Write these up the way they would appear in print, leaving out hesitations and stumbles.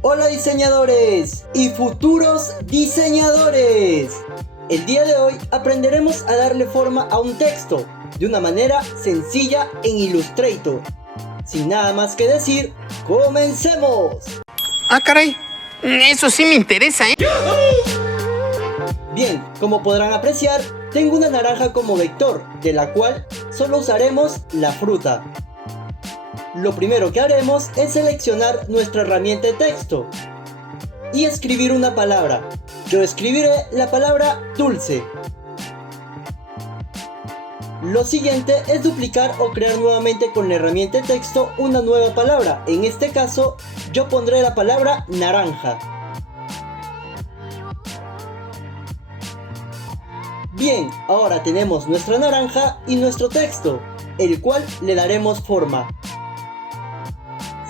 Hola diseñadores y futuros diseñadores. El día de hoy aprenderemos a darle forma a un texto de una manera sencilla en Illustrator. Sin nada más que decir, ¡comencemos! Ah, caray, eso sí me interesa, ¿eh? Bien, como podrán apreciar, tengo una naranja como vector, de la cual solo usaremos la fruta. Lo primero que haremos es seleccionar nuestra herramienta de texto y escribir una palabra. Yo escribiré la palabra dulce. Lo siguiente es duplicar o crear nuevamente con la herramienta de texto una nueva palabra. En este caso, yo pondré la palabra naranja. Bien, ahora tenemos nuestra naranja y nuestro texto, el cual le daremos forma.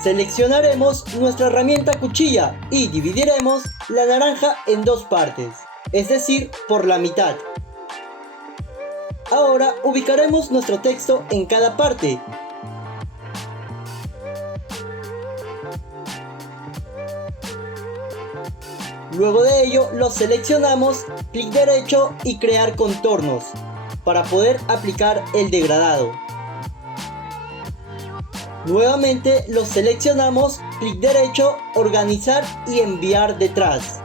Seleccionaremos nuestra herramienta cuchilla y dividiremos la naranja en dos partes, es decir, por la mitad. Ahora ubicaremos nuestro texto en cada parte. Luego de ello, los seleccionamos, clic derecho y crear contornos, para poder aplicar el degradado. Nuevamente los seleccionamos, clic derecho, organizar y enviar detrás.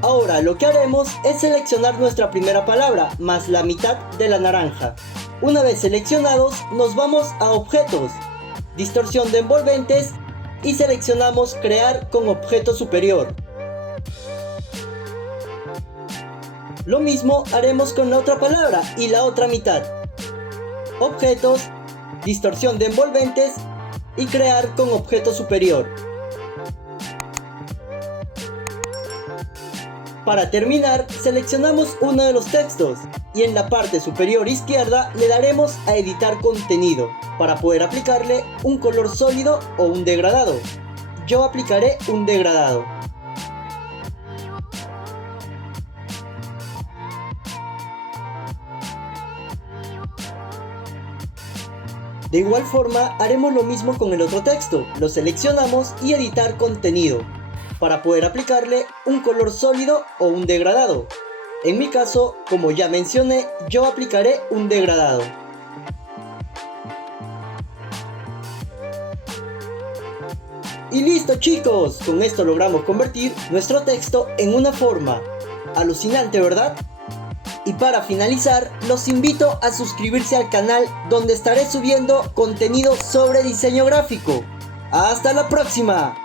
Ahora lo que haremos es seleccionar nuestra primera palabra, más la mitad de la naranja. Una vez seleccionados, nos vamos a objetos, distorsión de envolventes y seleccionamos crear con objeto superior. Lo mismo haremos con la otra palabra y la otra mitad. Objetos, distorsión de envolventes y crear con objeto superior. Para terminar, seleccionamos uno de los textos y en la parte superior izquierda le daremos a editar contenido para poder aplicarle un color sólido o un degradado. Yo aplicaré un degradado. De igual forma, haremos lo mismo con el otro texto. Lo seleccionamos y editar contenido, para poder aplicarle un color sólido o un degradado. En mi caso, como ya mencioné, yo aplicaré un degradado. Y listo chicos, con esto logramos convertir nuestro texto en una forma. Alucinante, ¿verdad? Y para finalizar, los invito a suscribirse al canal donde estaré subiendo contenido sobre diseño gráfico. ¡Hasta la próxima!